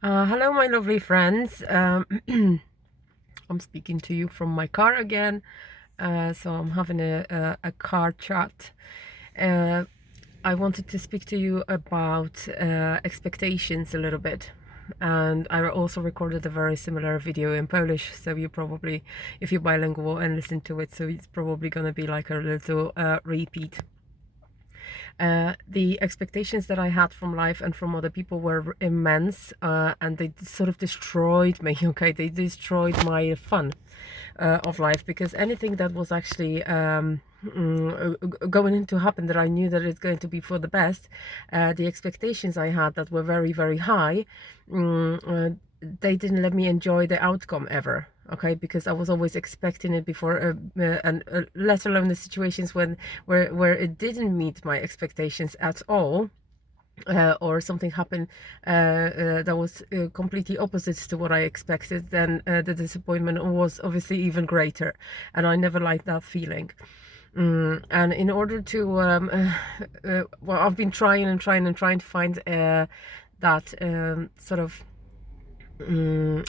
Hello, my lovely friends. I'm speaking to you from my car again. So I'm having a car chat. Uh, I wanted to speak to you about expectations a little bit. And I also recorded a very similar video in Polish. So you probably, if you're bilingual and listen to it, so it's probably going to be like a little repeat. The expectations that I had from life and from other people were immense, and they sort of destroyed me. Okay, they destroyed my fun of life, because anything that was actually going to happen, that I knew that it's going to be for the best, the expectations I had that were very, very high, they didn't let me enjoy the outcome ever. Okay, because I was always expecting it before, and let alone the situations where it didn't meet my expectations at all. Or something happened that was completely opposite to what I expected, then the disappointment was obviously even greater, and I never liked that feeling. And in order to, well, I've been trying and trying and trying to find that sort of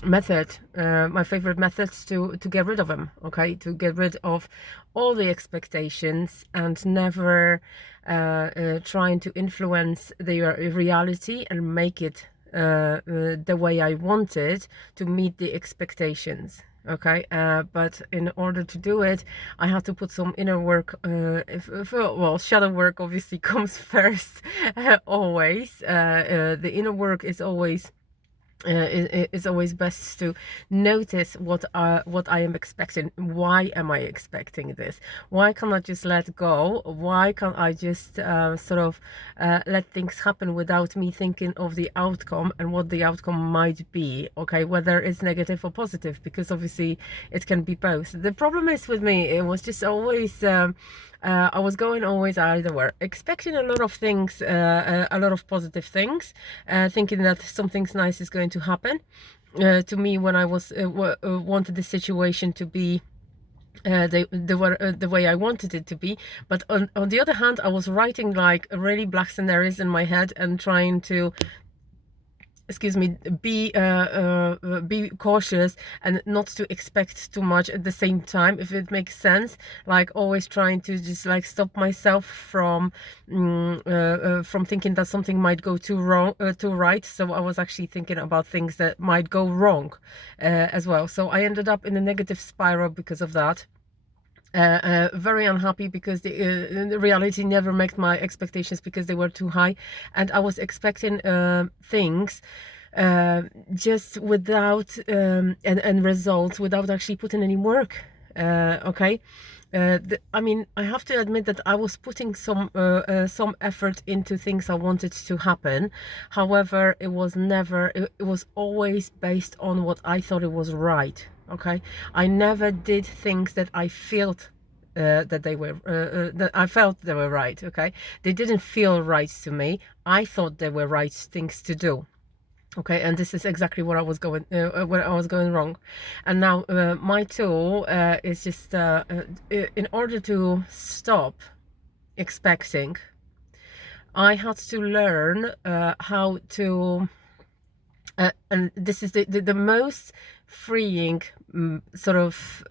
method, my favorite methods to get rid of them. Okay, to get rid of all the expectations and never trying to influence their reality and make it the way I want it to meet the expectations. Okay, but in order to do it, I had to put some inner work. Well, shadow work obviously comes first, always. The inner work is always, it's always best to notice what I am expecting. Why am I expecting this? Why can't I just let go? Why can't I just sort of let things happen without me thinking of the outcome and what the outcome might be? Okay, whether it's negative or positive, because obviously it can be both. The problem is with me, it was just always I was going always either way, expecting a lot of things, a lot of positive things, thinking that something nice is going to happen to me when I was wanted the situation to be the way I wanted it to be. But on the other hand, I was writing like really black scenarios in my head and trying to, excuse me, be cautious and not to expect too much at the same time, if it makes sense. Like always trying to just like stop myself from thinking that something might go too wrong, too right. So I was actually thinking about things that might go wrong as well. So I ended up in a negative spiral because of that. Very unhappy because the reality never met my expectations because they were too high, and I was expecting things uh, just without and results without actually putting any work. Okay. I mean, I have to admit that I was putting some effort into things I wanted to happen. However, it was never. It was always based on what I thought it was right. Okay, I never did things that I felt that they were that I felt they were right. Okay, they didn't feel right to me. I thought they were right things to do. Okay, and this is exactly where I was going wrong. And now my tool is just in order to stop expecting, I had to learn how to and this is the most freeing sort of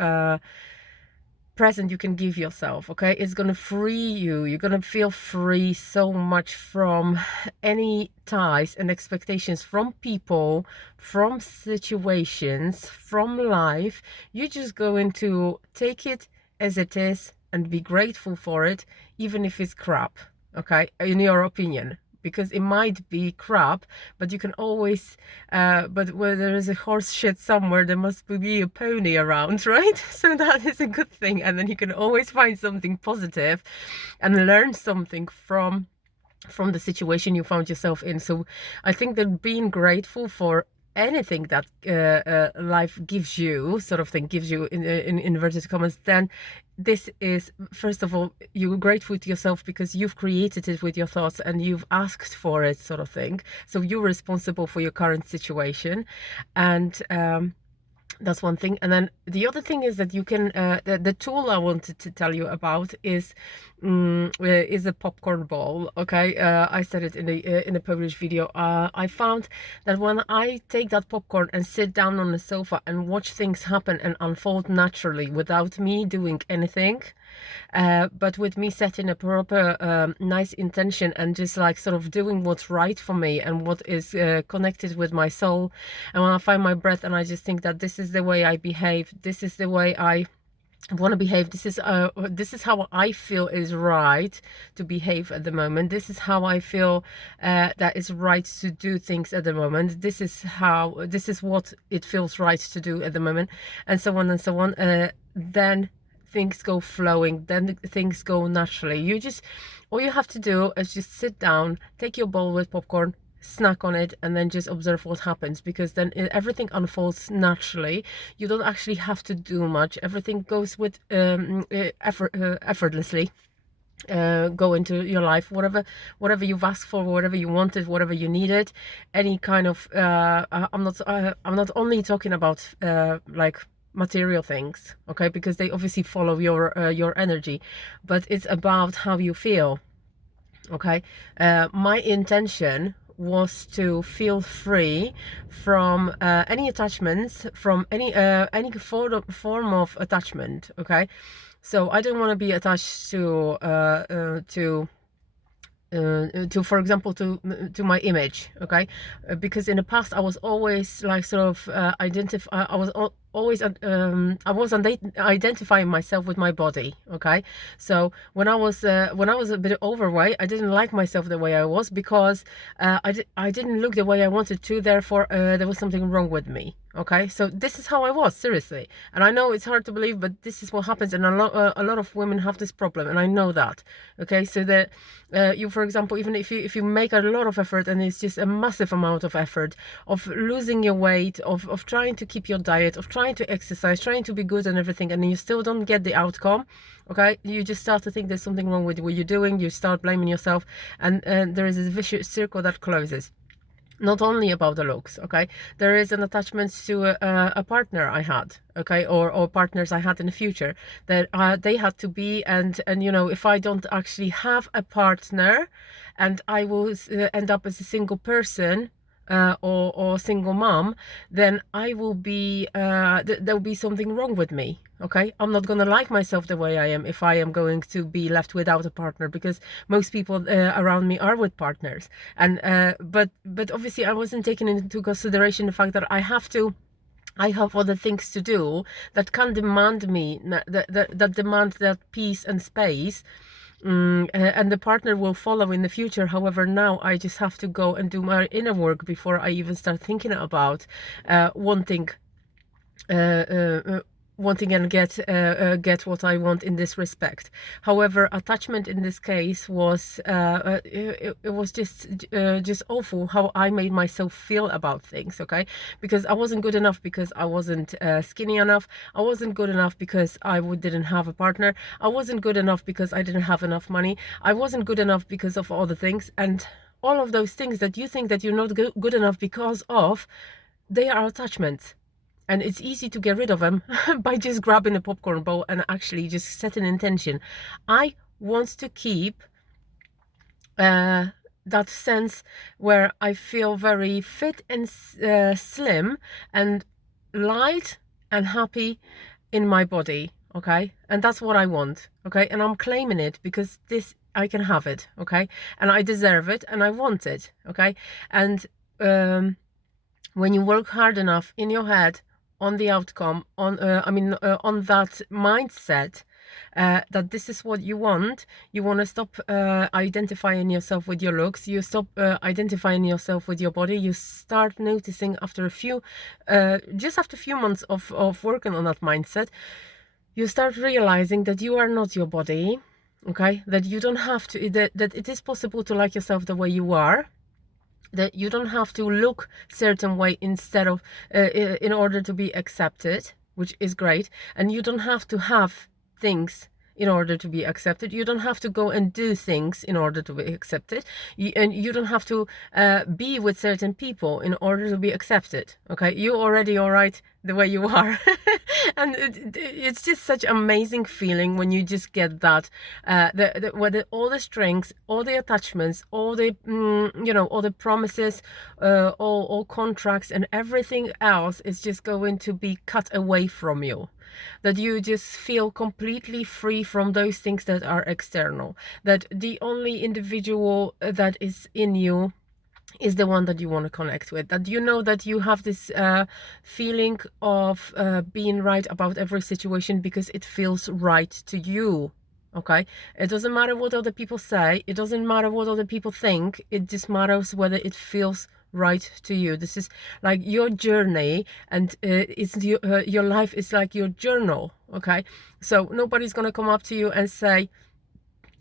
present you can give yourself. Okay, it's gonna free you. You're gonna feel free so much from any ties and expectations from people, from situations, from life. You're just going to take it as it is and be grateful for it, even if it's crap. Okay, in your opinion, because it might be crap, but you can always but where there is a horse shit somewhere, there must be a pony around, right? So that is a good thing, and then you can always find something positive and learn something from the situation you found yourself in. So I think that being grateful for anything that life gives you, sort of thing, gives you in inverted commas, then this is, first of all, you're grateful to yourself because you've created it with your thoughts and you've asked for it, sort of thing. So you're responsible for your current situation. And That's one thing. And then the other thing is that you can the tool I wanted to tell you about is a popcorn ball. Okay, I said it in a published video. I found that when I take that popcorn and sit down on the sofa and watch things happen and unfold naturally without me doing anything, but with me setting a proper nice intention and just like sort of doing what's right for me and what is connected with my soul, and when I find my breath and I just think that this is the way I behave, this is the way I want to behave, this is how I feel is right to behave at the moment, this is how I feel that is right to do things at the moment, this is what it feels right to do at the moment, and so on and so on, then things go flowing, then things go naturally. All you have to do is just sit down, take your bowl with popcorn, snack on it, and then just observe what happens, because then everything unfolds naturally. You don't actually have to do much. Everything goes with effortlessly. Go into your life, whatever you've asked for, whatever you wanted, whatever you needed, any kind of I'm not only talking about like material things, okay, because they obviously follow your energy, but it's about how you feel. Okay, my intention was to feel free from any attachments, from any form of attachment. Okay, so I don't want to be attached to, for example, to my image. Okay, because in the past I was always like sort of I was identifying myself with my body. Okay, so when I was a bit overweight, I didn't like myself the way I was, because I didn't look the way I wanted to, therefore there was something wrong with me. Okay, so this is how I was, seriously. And I know it's hard to believe, but this is what happens, and a lot of women have this problem, and I know that. Okay, so that you, for example, even if you make a lot of effort, and it's just a massive amount of effort of losing your weight, of trying to keep your diet, of trying to exercise, trying to be good and everything, and you still don't get the outcome, okay, you just start to think there's something wrong with what you're doing. You start blaming yourself, and there is this vicious circle that closes. Not only about the looks, okay, there is an attachment to a partner I had, okay, or partners I had in the future, that they had to be, and you know, if I don't actually have a partner and I will end up as a single person, or single mom, then I will be there'll be something wrong with me. Okay, I'm not gonna like myself the way I am if I am going to be left without a partner, because most people around me are with partners, and but obviously I wasn't taking into consideration the fact that I have other things to do that can demand me, that demand that peace and space. And the partner will follow in the future. However, now I just have to go and do my inner work before I even start thinking about wanting and get what I want in this respect. However, attachment in this case was it was just awful how I made myself feel about things. Okay, because I wasn't good enough, because I wasn't skinny enough. I wasn't good enough because I didn't have a partner. I wasn't good enough because I didn't have enough money. I wasn't good enough because of all the things, and all of those things that you think that you're not good enough because of, they are attachments. And it's easy to get rid of them by just grabbing a popcorn bowl and actually just set an intention. I want to keep that sense where I feel very fit and slim and light and happy in my body. Okay, and that's what I want. Okay, and I'm claiming it, because this, I can have it. Okay, and I deserve it, and I want it. Okay, and when you work hard enough in your head on the outcome, on that mindset, that this is what you want to stop identifying yourself with your looks. You stop identifying yourself with your body. You start noticing after a few months of working on that mindset, you start realizing that you are not your body. Okay, that you don't have to, that it is possible to like yourself the way you are, that you don't have to look certain way instead of in order to be accepted, which is great, and you don't have to have things in order to be accepted. You don't have to go and do things in order to be accepted. And you don't have to be with certain people in order to be accepted. Okay, you're already all right the way you are. And it's just such an amazing feeling when you just get that, where all the strengths, all the attachments, all the all the promises, all contracts and everything else is just going to be cut away from you. That you just feel completely free from those things that are external. That the only individual that is in you is the one that you want to connect with. That you know that you have this feeling of being right about every situation because it feels right to you. Okay, it doesn't matter what other people say, it doesn't matter what other people think, it just matters whether it feels right to you. This is like your journey, and it's your life is like your journal. Okay, so nobody's gonna come up to you and say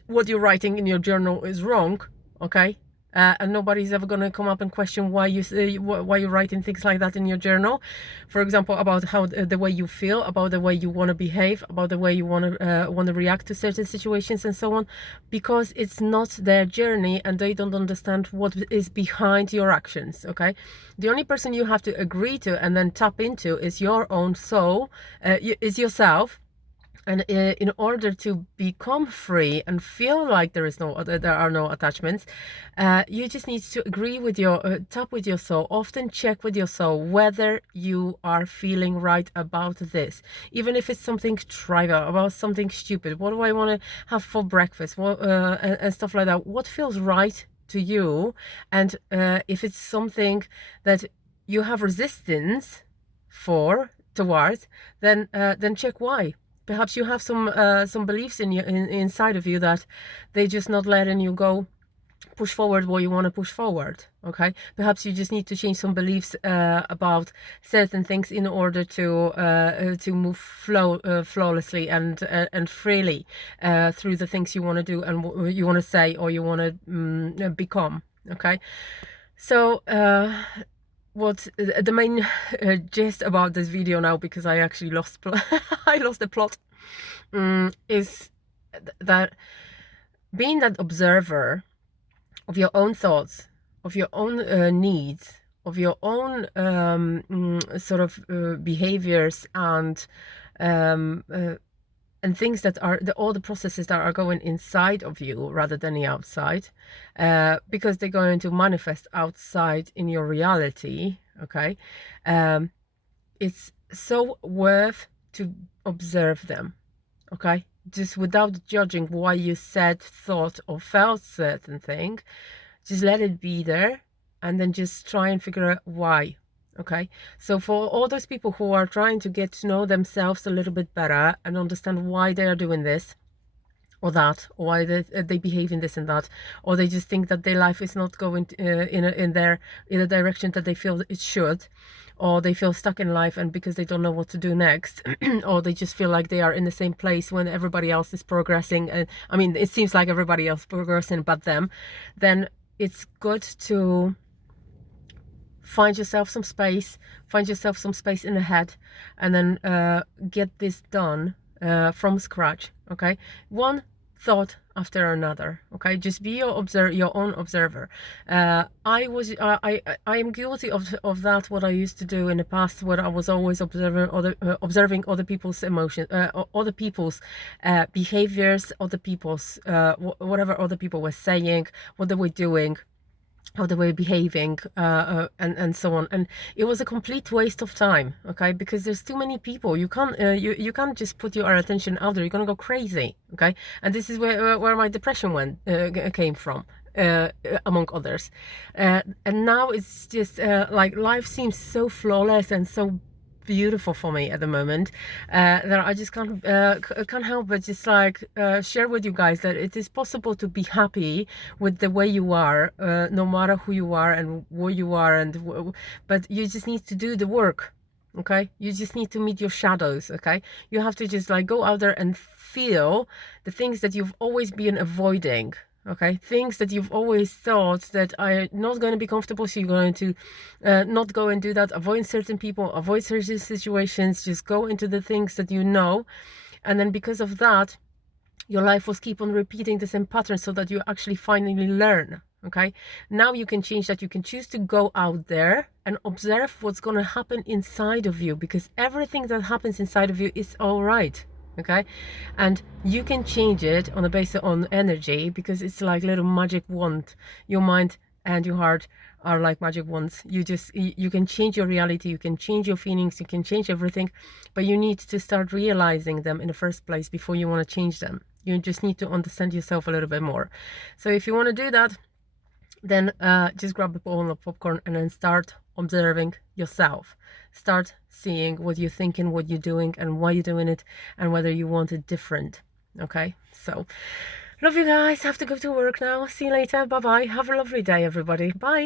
what you're writing in your journal is wrong. Okay, and nobody's ever going to come up and question why you're writing things like that in your journal. For example, about how the way you feel, about the way you want to behave, about the way you want to react to certain situations and so on, because it's not their journey and they don't understand what is behind your actions. Okay, the only person you have to agree to and then tap into is your own soul, is yourself. And in order to become free and feel like there are no attachments, you just need to agree with your tap with your soul. Often check with your soul whether you are feeling right about this, even if it's something trivial, about something stupid. What do I want to have for breakfast? What and stuff like that. What feels right to you? And if it's something that you have resistance towards, then check why. Perhaps you have some beliefs inside of you that they're just not letting you go push forward what you want to push forward. Okay, perhaps you just need to change some beliefs about certain things in order to move flawlessly and freely through the things you want to do and what you want to say or you want to become. Okay, so what the main gist about this video now, because I actually lost I lost the plot, is that being that observer of your own thoughts, of your own needs, of your own sort of behaviors and things that are all the processes that are going inside of you rather than the outside, because they're going to manifest outside in your reality. Okay, it's so worth to observe them. Okay, just without judging why you said, thought or felt certain thing, just let it be there and then just try and figure out why. Okay, so for all those people who are trying to get to know themselves a little bit better and understand why they are doing this or that, or why they behave in this and that, or they just think that their life is not going in a direction that they feel it should, or they feel stuck in life and because they don't know what to do next, or they just feel like they are in the same place when everybody else is progressing, and I mean it seems like everybody else progressing but them, then it's good to find yourself some space in the head and then get this done from scratch. Okay, one thought after another. Okay, just be your own observer. I am guilty of that, what I used to do in the past, where I was always observing other people's emotions, other people's behaviors, other people's whatever other people were saying, what they were doing, how they were behaving, and so on. And it was a complete waste of time. Okay, because there's too many people. You can't you can't just put your attention out there. You're gonna go crazy. Okay, and this is where my depression came from, among others. And now it's just like life seems so flawless and so beautiful for me at the moment, that I just can't help but just like share with you guys that it is possible to be happy with the way you are, no matter who you are and where you are, but you just need to do the work. Okay, you just need to meet your shadows. Okay, you have to just like go out there and feel the things that you've always been avoiding. Okay, things that you've always thought that are not going to be comfortable, so you're going to not go and do that. Avoid certain people, avoid certain situations, just go into the things that you know. And then because of that, your life was keep on repeating the same pattern so that you actually finally learn. Okay, now you can change that. You can choose to go out there and observe what's going to happen inside of you, because everything that happens inside of you is all right. Okay, and you can change it on a basis on energy, because it's like little magic wand. Your mind and your heart are like magic wands. You can change your reality, you can change your feelings, you can change everything, but you need to start realizing them in the first place before you want to change them. You just need to understand yourself a little bit more. So if you want to do that, then just grab a bowl of popcorn and then start observing yourself. Start seeing what you're thinking, what you're doing, and why you're doing it, and whether you want it different. Okay, so love you guys. Have to go to work now. See you later. Bye bye. Have a lovely day, everybody. Bye.